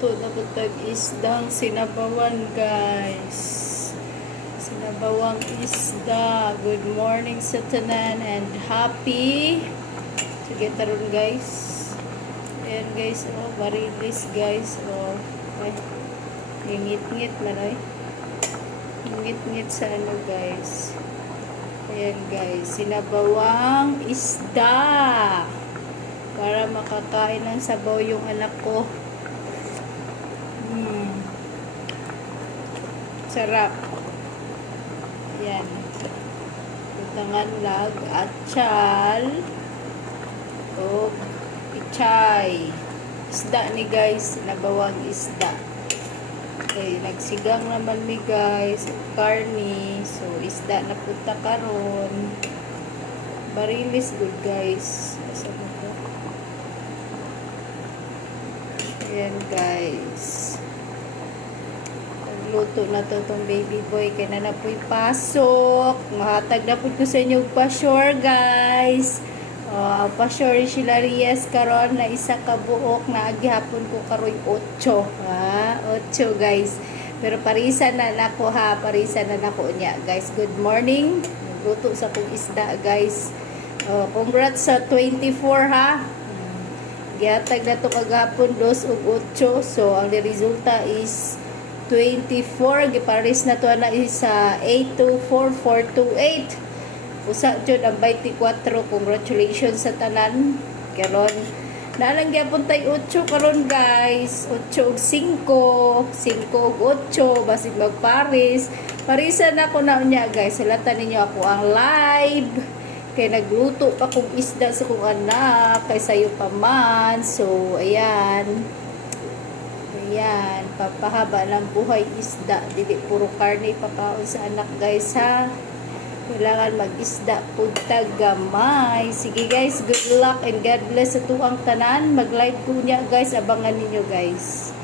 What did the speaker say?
Luto na butag isdang sinabawan, guys. Sinabawang isda. Good morning sa tanan and happy. Sige, tarun, guys. Ayan, guys. Oh, marilis, guys. Oh, ay. Ngit-ngit man, ay. Ngit-ngit sa ano, guys. Ayan, guys. Sinabawang isda. Para makakain ng sabaw yung anak ko. Sarap. Ayan. Butangan lag at chal. O ichay. Isda ni guys. Nabawang isda. Okay. Nagsigang naman mi guys. Karni. So, isda na punta karon. Barilis good guys. Asa mo to? Ayan guys. Luto na to tong baby boy kaya na po'y pasok. Mahatag na po ko sa inyo pa-sure guys. Ang pa-sure sila Reyes karon na isa ka buok na agihapon ko karoy 8. 8 guys. Pero parisan na nako ha, parisan na nako niya guys. Good morning. Luto sa kong isda guys. Congrats sa 24 ha. Gihatag na to kagapon 2 ug 8. So ang resulta is 24, giparis na to na isa 824428. Usa jud ang 24. Congratulations sa tanan. Karon nalang gyapon tay 8 karon guys. 8 ug 5, 5 ug 8 basig magparis. Parisan ako na unya guys. Salatan ninyo ako ang live. Kay nagluto pa kong isda sa kong anak kay sayo pa man. So ayan. Ayan, papahaba ng buhay isda. Dili puro karne pakaon sa anak guys ha. Kailangan mag-isda pud tagamay. Sige guys, good luck and God bless sa tuwang tanan. Mag-live ko niya guys, abangan ninyo guys.